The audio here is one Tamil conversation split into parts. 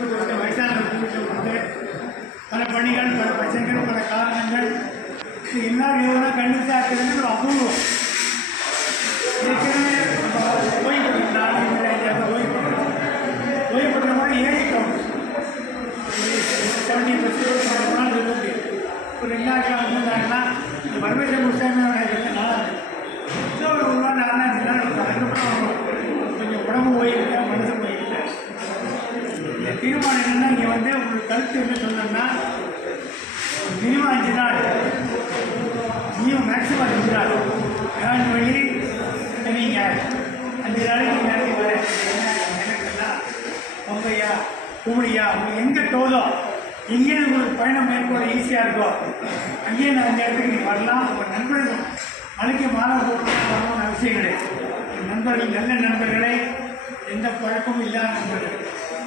முப்பது வருஷம் வயசானவர்கள் வந்து பல பணிகள் பல பிரச்சனைகள் பல காரணங்கள் எல்லாரும் எவ்வளோ கண்டிப்பாக இருக்கிறது ஒரு அபூர்வம். ஏற்கனவே நம்ம ஓய்வு பெற்றாலும் ஓய்வு ஓய்வு பெற்ற மாதிரி செவன்டி பர்சன்ட் ஒரு ரெண்டாயிரம் வந்திருந்தாங்கன்னா பரமேஸ்வரன் முஸ்லாமியோட நாளாக ஸோ ஒரு ஒரு நாள் நாலு நாள் இருக்கும் அதுக்கப்புறம் கொஞ்சம் உடம்பு ஓய்வு மனசு ஓய்வு இந்த தீர்மானம் என்னன்னா இங்கே வந்து உங்களுக்கு கருத்து என்ன சொல்லணும்னா மினிமம் அஞ்சு நாள். மினிமம் மேக்ஸிமம் அஞ்சு நாள். ஏழு வழி. நீங்கள் அஞ்சு நாளைக்கு நாளைக்கு வர எனக்குன்னா பொங்கையா உங்களுக்கு எங்கே தோதோ எங்கே உங்களுக்கு பயணம் மேற்கொள்ள ஈஸியாக இருக்கோ அங்கேயே நான் இந்த இடத்துக்கு நீங்கள் வரலாம். உங்கள் நண்பர்கள் மலைக்கு மாலை போட்டு வரணும்னு அவசியம் கிடையாது. நண்பர்கள் நல்ல நண்பர்களே எந்த பழக்கமும் இல்லாத நண்பர்கள்.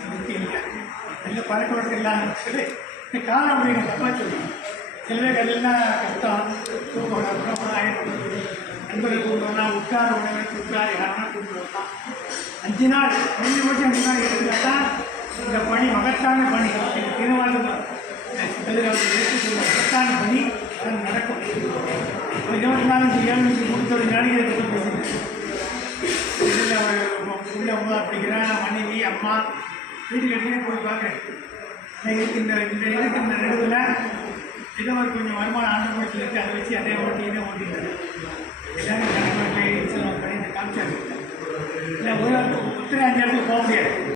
இருக்கீங்க நல்ல பழக்க வழக்கம் இல்லாத நண்பர்களே இந்த காலம் அப்படி தப்பாக சொல்லுவோம் சில பேர் எல்லாம் கஷ்டம்? தூக்கம் அப்புறம் ஆயிரம் நண்பர்கள் கூப்பிடுவோம் உட்கார உடனே உட்கார யாருன்னா கூப்பிடுவோம் அஞ்சு நாள் ரெண்டு வருஷம் அஞ்சு நாள் இருந்தால் தான் இந்த பணி மகத்தான பணி. இந்த திருவாரூர் மகத்தான பணி. அது நடக்கும். இப்போ இருபத்தி நாலு ஏழு முப்பத்தொரு நாளைக்கு இதை பற்றி பேசிட்டு? இதில் ஒரு உள்ள அம்மா படிக்கிறேன் மனைவி அம்மா வீட்டுக்கு எடுத்துகிட்டு போய் பார்க்குறேன். இந்த இந்த இதுக்கு இந்த நடுவில் ஏதோ ஒரு கொஞ்சம் வருமானம் ஆண்டு போயிட்டு இருக்குது அதை வச்சு அதே ஓட்டி இதை ஓட்டிட்டு எல்லாரும் கணக்கு பண்ணி இந்த காமிச்சாரு. இல்லை ஒரு ஒருத்தர் அஞ்சு இடத்துக்கு போக முடியாது.